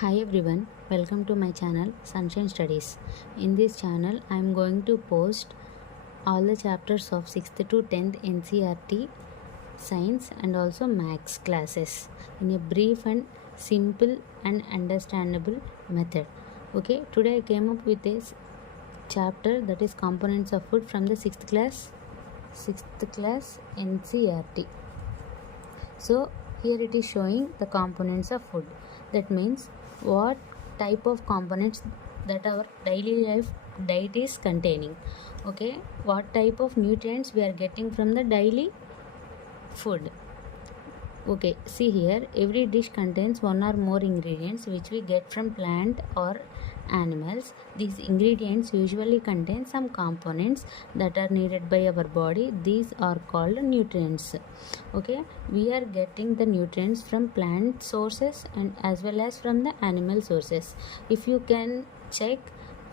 Hi everyone, welcome to my channel Sunshine Studies. In this channel, I am going to post all the chapters of 6th to 10th NCRT science and also maths classes in a brief and simple and understandable method. Okay, today I came up with a chapter that is components of food from the 6th class NCRT. So here it is showing the components of food. That means what type of components that our daily life diet is containing. Okay, what type of nutrients we are getting from the daily food. Okay, see here, every dish contains one or more ingredients which we get from plant or animals. These ingredients usually contain some components that are needed by our body. These are called nutrients. Okay, we are getting the nutrients from plant sources and as well as from the animal sources. If you can check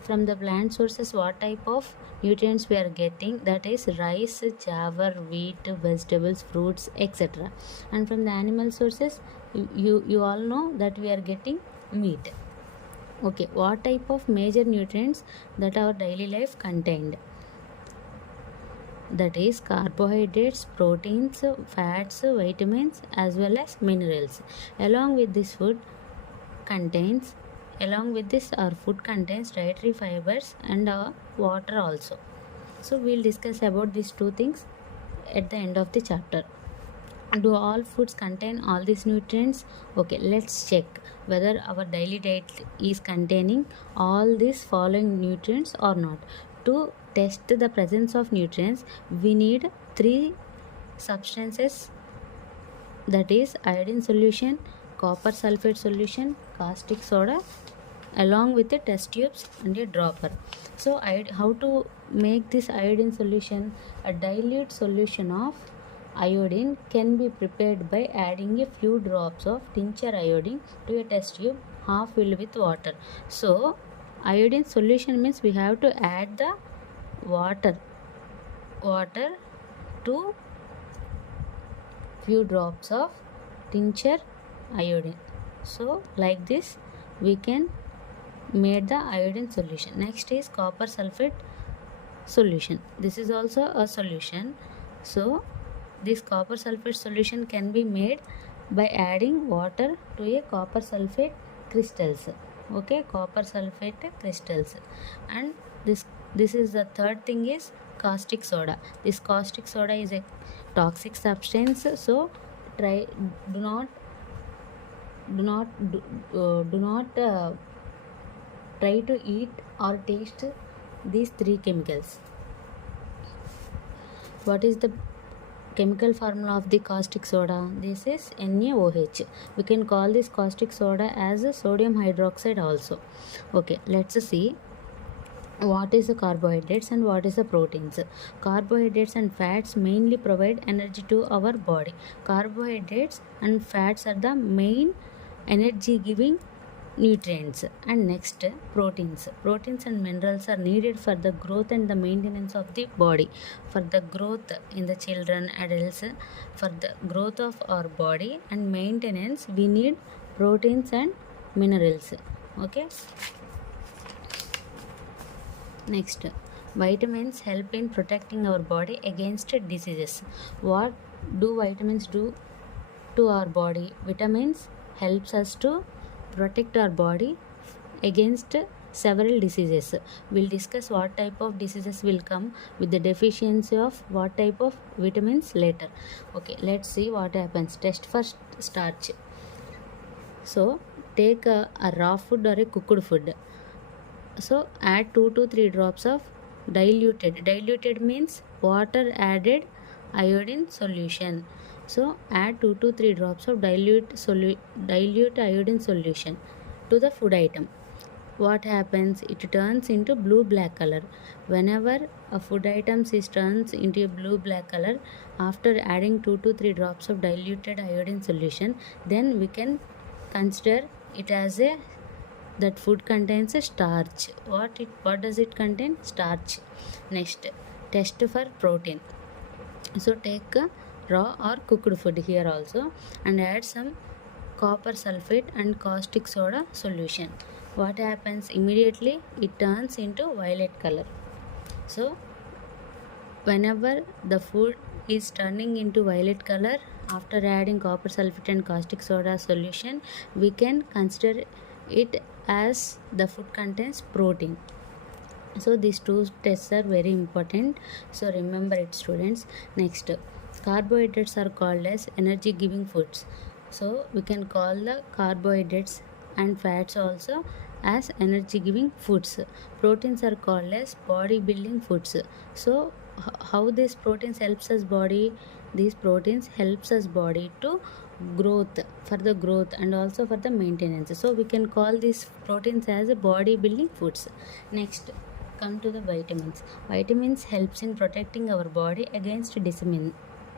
from the plant sources what type of nutrients we are getting, that is rice, jawar, wheat, vegetables, fruits, etc. And from the animal sources, you all know that we are getting meat. Okay, what type of major nutrients that our daily life contained? That is carbohydrates, proteins, fats, vitamins as well as minerals. Along with this our food contains dietary fibers and water also. So we'll discuss about these two things at the end of the chapter. Do all foods contain all these nutrients? Okay, let's check whether our daily diet is containing all these following nutrients or not. To test the presence of nutrients, we need three substances, that is iodine solution, copper sulfate solution, caustic soda, along with the test tubes and a dropper. So how to make this iodine solution? A dilute solution of iodine can be prepared by adding a few drops of tincture iodine to a test tube half filled with water. So iodine solution means we have to add the water to few drops of tincture iodine. So like this we can made the iodine solution. Next is copper sulfate solution. This is also a solution. So this copper sulfate solution can be made by adding water to a copper sulfate crystals. Okay, copper sulfate crystals. And this is the third thing is caustic soda. This caustic soda is a toxic substance, so do not try to eat or taste these three chemicals. What is the chemical formula of the caustic soda? This is NaOH. We can call this caustic soda as sodium hydroxide also. Okay, let's see what is the carbohydrates and what is the proteins. Carbohydrates and fats mainly provide energy to our body. Carbohydrates and fats are the main energy giving nutrients. And next, proteins and minerals are needed for the growth and the maintenance of the body. For the growth in the children, adults, for the growth of our body and maintenance, we need proteins and minerals. Okay, next, vitamins help in protecting our body against diseases. What do vitamins do to our body? Vitamins helps us to protect our body against several diseases. We'll discuss what type of diseases will come with the deficiency of what type of vitamins later. Okay, let's see what happens. Test for starch. So take a raw food or a cooked food. So add 2 to 3 drops of diluted means water added iodine solution. So add 2 to 3 drops of dilute iodine solution to the food item. What happens? It turns into blue black color. Whenever a food item turns into a blue black color after adding 2 to 3 drops of diluted iodine solution, then we can consider it as that food contains a starch. What does it contain? Starch. Next, test for protein. So take raw or cooked food here also and add some copper sulfate and caustic soda solution. What happens immediately? It turns into violet color. So whenever the food is turning into violet color after adding copper sulfate and caustic soda solution, we can consider it as the food contains protein. So these two tests are very important, so remember it, students. Next, carbohydrates are called as energy giving foods. So we can call the carbohydrates and fats also as energy giving foods. Proteins are called as body building foods. So how these proteins helps us body? These proteins helps us body to growth, for the growth and also for the maintenance. So we can call these proteins as body building foods. Next, come to the vitamins. Vitamins helps in protecting our body against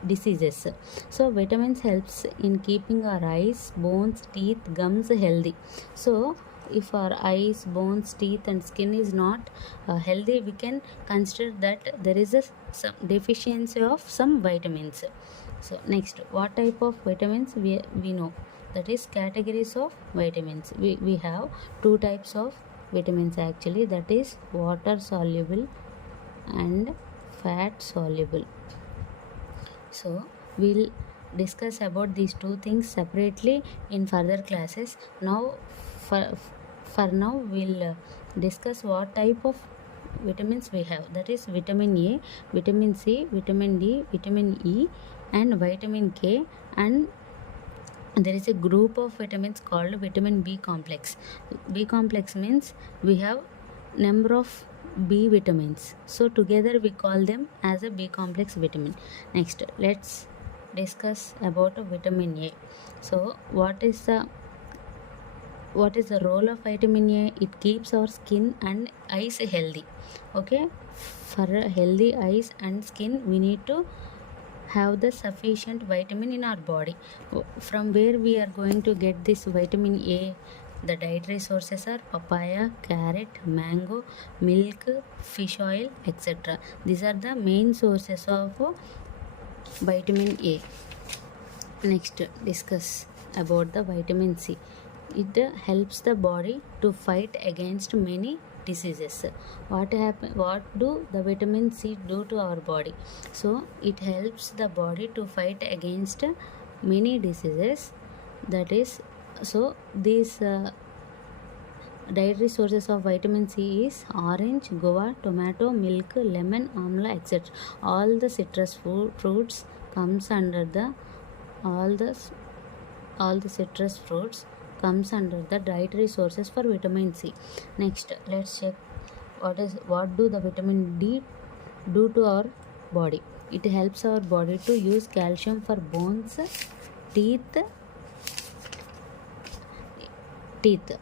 diseases. So vitamins helps in keeping our eyes, bones, teeth, gums healthy. So if our eyes, bones, teeth and skin is not healthy, we can consider that there is some deficiency of some vitamins. So next, what type of vitamins we know? That is categories of vitamins. We have two types of vitamins actually, that is water soluble and fat soluble. So we'll discuss about these two things separately in further classes. Now for now we'll discuss what type of vitamins we have, that is vitamin A, vitamin C, vitamin D, vitamin E and vitamin K, and there is a group of vitamins called vitamin B complex. B complex means we have number of B vitamins, so together we call them as a B complex vitamin. Next, let's discuss about vitamin A. So what is the role of vitamin A? It keeps our skin and eyes healthy. Okay, for healthy eyes and skin we need to have the sufficient vitamin in our body. From where we are going to get this vitamin A? The dietary sources are papaya, carrot, mango, milk, fish oil, etc. These are the main sources of vitamin A. Next, discuss about the vitamin C. It helps the body to fight against many diseases. What do the vitamin C do to our body? So it helps the body to fight against many diseases. That is, so these dietary sources of vitamin C is orange, guava, tomato, milk, lemon, amla, etc. All the citrus fruits comes under the all the citrus fruits comes under the dietary sources for vitamin C. Next, let's check what do the vitamin D do to our body. It helps our body to use calcium for bones, teeth.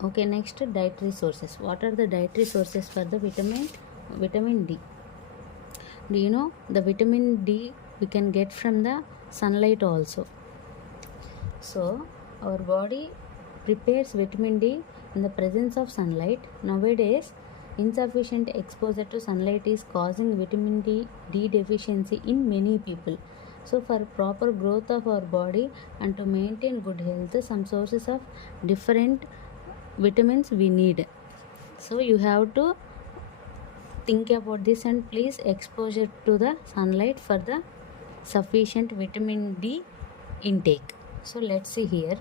Okay, next, dietary sources. What are the dietary sources for the vitamin D? Do you know the vitamin D we can get from the sunlight also? So our body prepares vitamin D in the presence of sunlight. Nowadays, insufficient exposure to sunlight is causing vitamin D deficiency in many people. So for proper growth of our body and to maintain good health, some sources of different vitamins we need. So you have to think about this and please exposure to the sunlight for the sufficient vitamin D intake. So let's see here.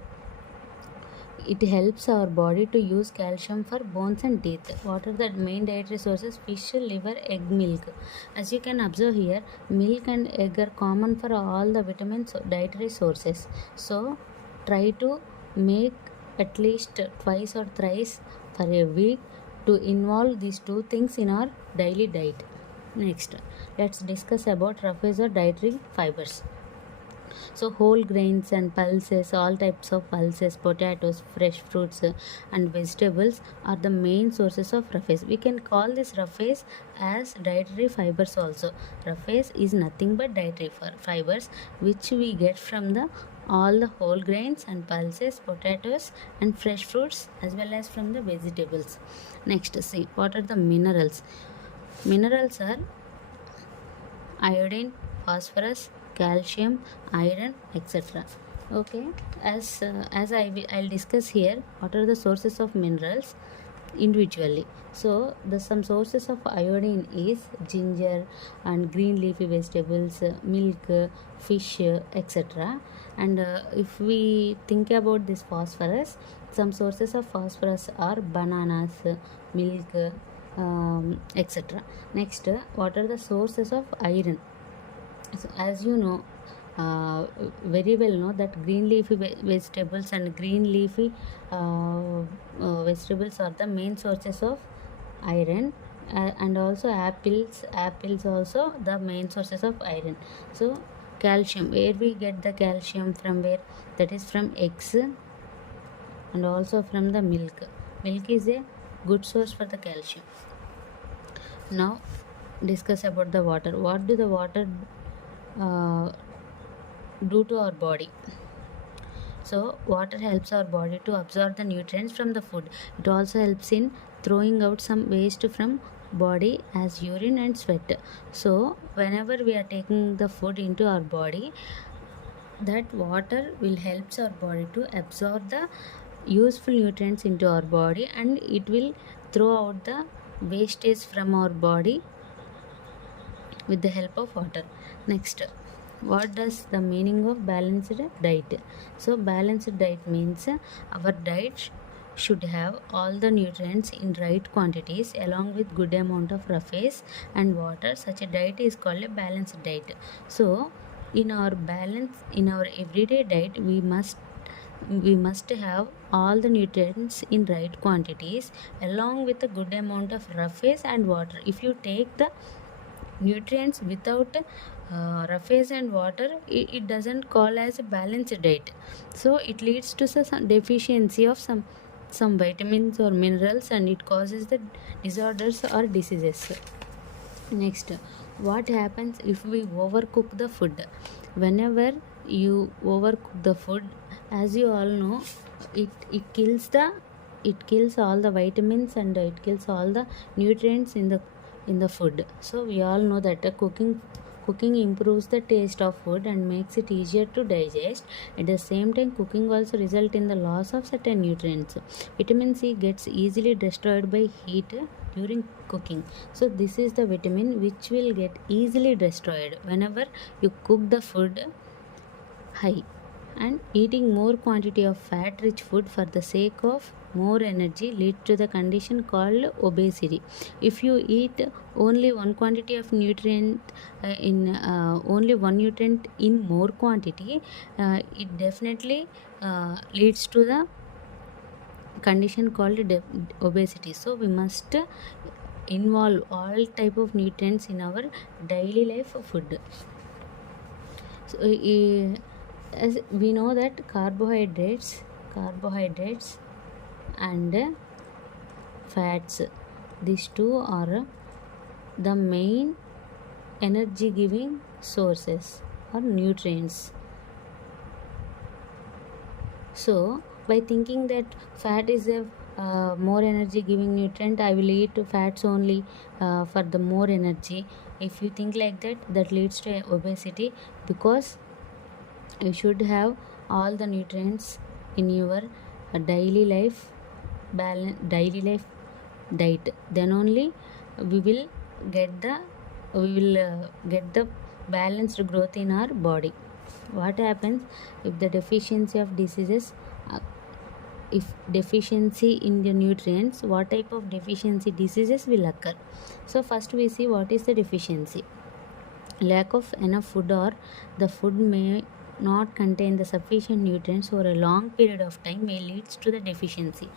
It helps our body to use calcium for bones and teeth. What are the main dietary sources? Fish, liver, egg, milk. As you can observe here, milk and egg are common for all the vitamin dietary sources. So try to make at least twice or thrice for a week to involve these two things in our daily diet. Next, let's discuss about roughage or dietary fibers. So whole grains and pulses, all types of pulses, potatoes, fresh fruits and vegetables are the main sources of roughage. We can call this roughage as dietary fibers also. Roughage is nothing but dietary fibers which we get from all the whole grains and pulses, potatoes and fresh fruits as well as from the vegetables. Next, see what are the minerals. Minerals are iodine, phosphorus, calcium, iron, etc. Okay, I'll discuss here what are the sources of minerals individually. So the some sources of iodine is ginger and green leafy vegetables, milk, fish, etc. And if we think about this phosphorus, some sources of phosphorus are bananas, milk, etc. Next, what are the sources of iron? So as you know, uh, very well know that green leafy vegetables and green leafy vegetables are the main sources of iron, and also apples also the main sources of iron. So calcium, where we get the calcium from? Where? That is from eggs and also from the milk is a good source for the calcium. Now discuss about the water. What do the water uh, do to our body? So water helps our body to absorb the nutrients from the food. It also helps in throwing out some waste from body as urine and sweat. So whenever we are taking the food into our body, that water will helps our body to absorb the useful nutrients into our body, and it will throw out the wastage from our body with the help of water. Next, what does the meaning of balanced diet? So balanced diet means our diet should have all the nutrients in right quantities along with good amount of roughage and water. Such a diet is called a balanced diet. So in our everyday diet, we must have all the nutrients in right quantities along with a good amount of roughage and water. If you take the nutrients without roughage and water, it doesn't call as a balanced diet. So it leads to some deficiency of some vitamins or minerals, and it causes the disorders or diseases. Next, what happens if we overcook the food? Whenever you overcook the food, as you all know, it kills all the vitamins, and it kills all the nutrients in the food. So we all know that cooking improves the taste of food and makes it easier to digest. At the same time, cooking also result in the loss of certain nutrients. Vitamin C gets easily destroyed by heat during cooking. So this is the vitamin which will get easily destroyed whenever you cook the food high. And eating more quantity of fat rich food for the sake of more energy leads to the condition called obesity. If you eat only one quantity of nutrient in only one nutrient in more quantity, it definitely leads to the condition called obesity. So we must involve all type of nutrients in our daily life food. So as we know that carbohydrates and fats, these two are the main energy giving sources or nutrients. So by thinking that fat is a more energy giving nutrient, I will eat fats only for the more energy. If you think like that, that leads to obesity, because you should have all the nutrients in your daily life diet. Then only we will get the balanced growth in our body. What happens if the deficiency of diseases? If deficiency in the nutrients, what type of deficiency diseases will occur? So first we see what is the deficiency. Lack of enough food, or the food may not contain the sufficient nutrients for a long period of time, may leads to the deficiency.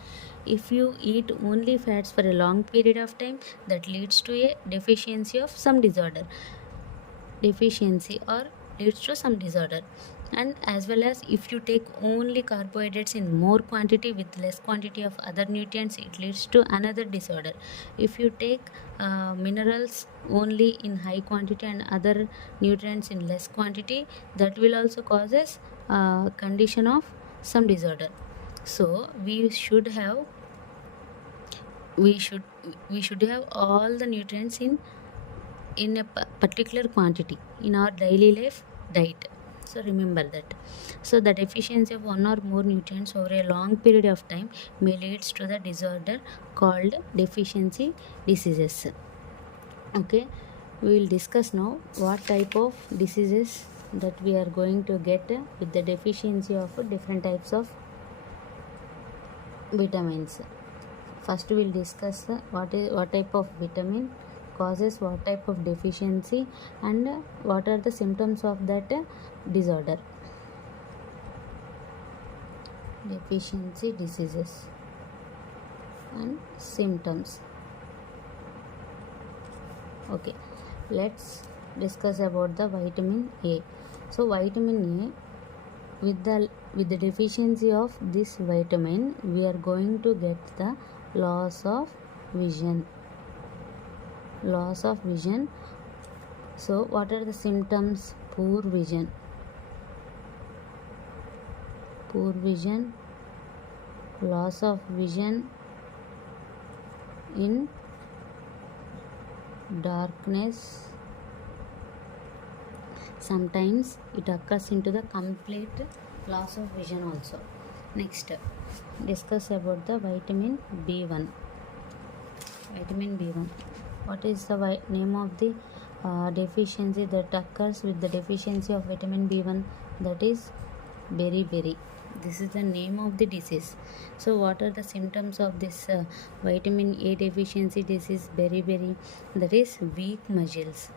If you eat only fats for a long period of time, that leads to a deficiency of some deficiency or leads to some disorder. And as well as if you take only carbohydrates in more quantity with less quantity of other nutrients, it leads to another disorder. If you take minerals only in high quantity and other nutrients in less quantity, that will also causes condition of some disorder. So we should have all the nutrients in a particular quantity in our daily life diet. So remember that. So the deficiency of one or more nutrients over a long period of time may leads to the disorder called deficiency diseases. Okay, we will discuss now what type of diseases that we are going to get with the deficiency of different types of vitamins. First we will discuss what type of vitamin causes what type of deficiency and what are the symptoms of that disorder. Deficiency diseases and symptoms. Okay, let's discuss about the vitamin A. So vitamin A, with the deficiency of this vitamin, we are going to get the loss of vision. So what are the symptoms? Poor vision, loss of vision in darkness. Sometimes it occurs into the complete loss of vision also. Next, discuss about the vitamin B1. What is the name of the deficiency that occurs with the deficiency of vitamin B1? That is beriberi. This is the name of the disease. So what are the symptoms of this vitamin A deficiency disease, beriberi? That is weak muscles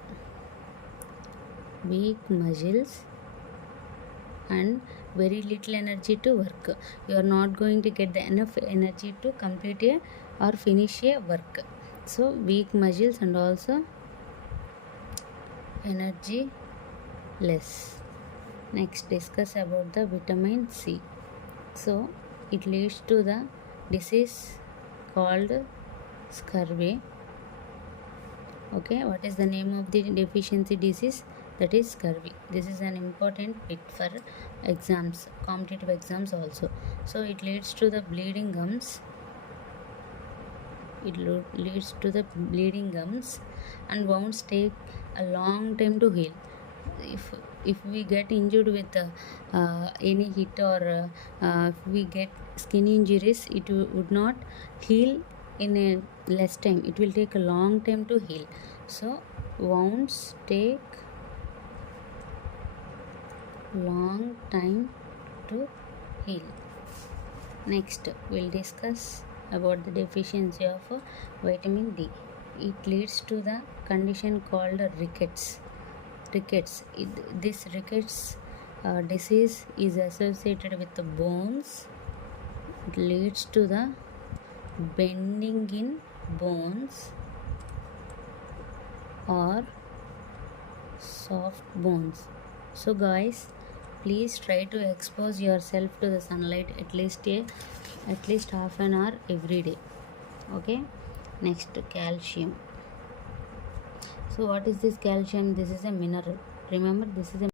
and very little energy to work. You are not going to get the enough energy to complete or finish a work. So weak muscles and also energy less. Next, discuss about the vitamin C. So it leads to the disease called scurvy. Okay, what is the name of the deficiency disease? That is scurvy. This is an important bit for exams, competitive exams also. So it leads to the bleeding gums. And wounds take a long time to heal. If we get injured with any hit or if we get skin injuries, it would not heal in a less time. It will take a long time to heal. So wounds take long time to heal. Next, we'll discuss about the deficiency of vitamin D. It leads to the condition called rickets. This rickets disease is associated with the bones. It leads to the bending in bones or soft bones. So guys, please try to expose yourself to the sunlight at least half an hour every day. Okay, next, calcium. So what is this calcium? This is a mineral. Remember, this is a